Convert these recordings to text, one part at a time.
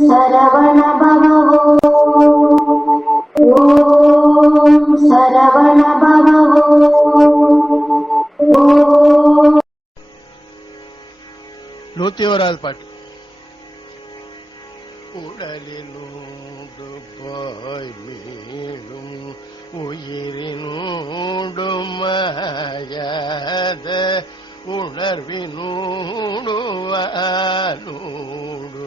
சரவண பவோ ஓம் சரவண பவோ நூத்தி ஓராவது பாட்டு. உடலினூடு போய் மீளும் உயிரினூடும் மாயாத உணர்வினூடு வானூடு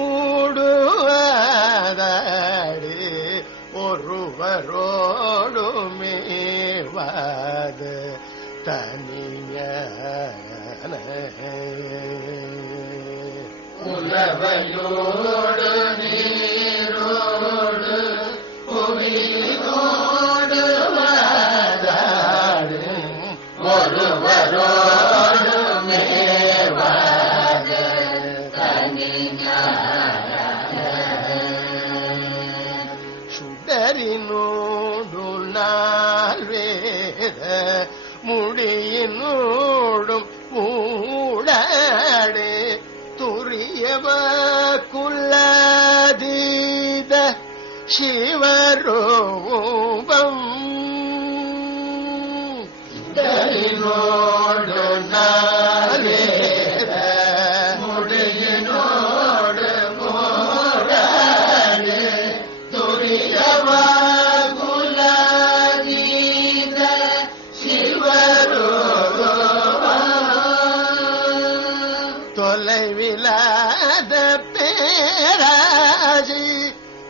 மரோடுமேவாது தனிய உலவையோடு நீரோடு புவியோடு வாதாடும். ஒருவர் മൂടം മൂടാടെ തുറിയവക്കുള്ളതീത ശിവരൂപം. ദരിനോ பேராசி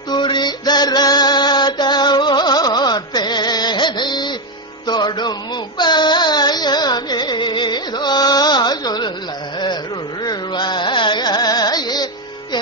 துரிதராத ஓர் தொடும் பயமேதோ சொல்லருள்வாயே ஏ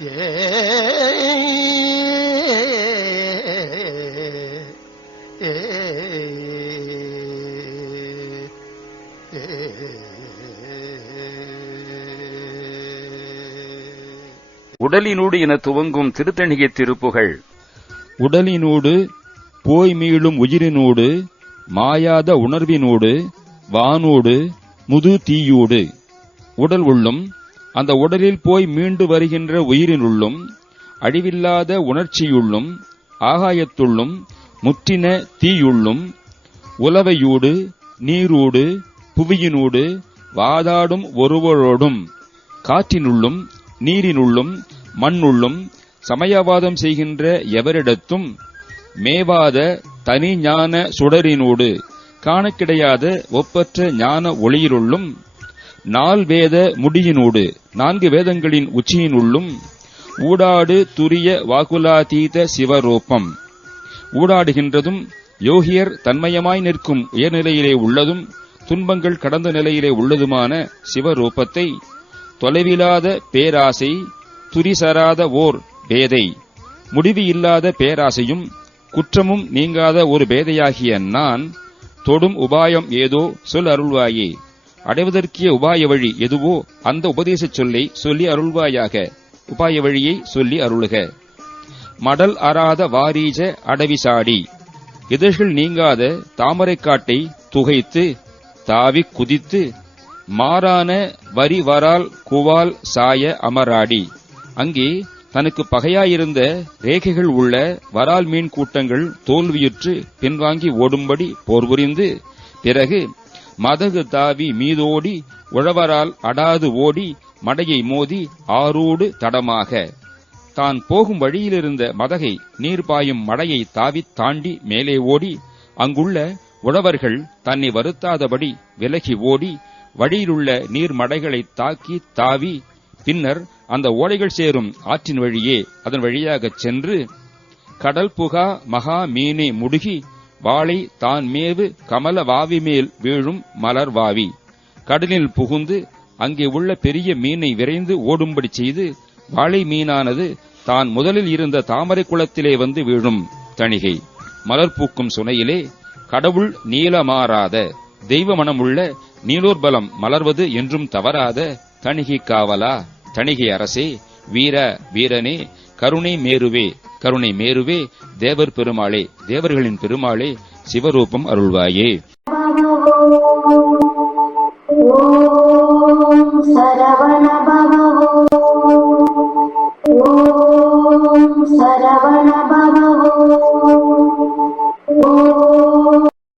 உடலினூடு என துவங்கும் திருத்தணிகை திருப்புகள். உடலினூடு போய் மீளும் உயிரினூடு மாயாத உணர்வினோடு வானோடு முது தீயோடு. உடல் உள்ளும் அந்த உடலில் போய் மீண்டு வருகின்ற உயிரினுள்ளும் அழிவில்லாத உணர்ச்சியுள்ளும் ஆகாயத்துள்ளும் முற்றின தீயுள்ளும் உலவையூடு நீரூடு புவியினூடு வாதாடும் ஒருவரோடும் காற்றினுள்ளும் நீரினுள்ளும் மண்ணுள்ளும் சமயவாதம் செய்கின்ற எவரிடத்தும் மேவாத தனி ஞான சுடரினோடு காணக்கிடையாத ஒப்பற்ற ஞான ஒளியிலுள்ளும் நால் வேத முடியினோடு நான்கு வேதங்களின் உச்சியினுள்ளும் ஊடாடு துரிய வாகுலாதீத சிவரூபம். ஊடாடுகின்றதும் யோகியர் தன்மயமாய் நிற்கும் உயர்நிலையிலே உள்ளதும் துன்பங்கள் கடந்த நிலையிலே உள்ளதுமான சிவரூபத்தை தொலைவில்லாத பேராசை துரிசராத ஓர் பேதை முடிவு இல்லாத பேராசையும் குற்றமும் நீங்காத ஒரு பேதையாகிய நான் தொடும் உபாயம் ஏதோ சொல் அருள்வாயே. அடைவதற்கிய உபாய வழி எதுவோ அந்த உபதேசச் சொல்லை சொல்லி அருள்வாயாக. உபாய வழியை சொல்லி அருளுக. மடல் அறாத வாரீஜ அடவிசாடி. இதழ்கள் நீங்காத தாமரைக்காட்டை துகைத்து தாவிக் குதித்து மாறான வரி வரால் குவால் சாய அமராடி. அங்கே தனக்கு பகையாயிருந்த ரேகைகள் உள்ள வரால் மீன் கூட்டங்கள் தோல்வியுற்று பின்வாங்கி ஓடும்படி போர் புரிந்து பிறகு மதகு தாவி மீதோடி உழவரால் அடாது ஓடி மடையை மோதி ஆரோடு தடமாக. தான் போகும் வழியிலிருந்த மதகை நீர் பாயும் மடையை தாவித் தாண்டி மேலே ஓடி அங்குள்ள உழவர்கள் தன்னை வருத்தாதபடி விலகி ஓடி வழியிலுள்ள நீர் மடைகளை தாக்கி தாவி பின்னர் அந்த ஓடைகள் சேரும் ஆற்றின் வழியே அதன் வழியாகச் சென்று கடல் புகா மகா மீனே முடுகி வாளை தான் மேவு கமல வாவி மேல் வீழும் மலர் வாவி. கடலில் புகுந்து அங்கே உள்ள பெரிய மீனை விரைந்து ஓடும்படி செய்து வாழை மீனானது தான் முதலில் இருந்த தாமரை குளத்திலே வந்து வீழும் தணிகை. மலர் பூக்கும் சுனையிலே கடவுள் நீளமாறாத தெய்வ மனமுள்ள நீலோர்பலம் மலர்வது என்றும் தவறாத தணிகை காவலா? தணிகை அரசே வீர வீரனே கருணை மேருவே கருணை மேருவே தேவர் பெருமாளே தேவர்களின் பெருமாளே சிவரூபம் அருள்வாயே.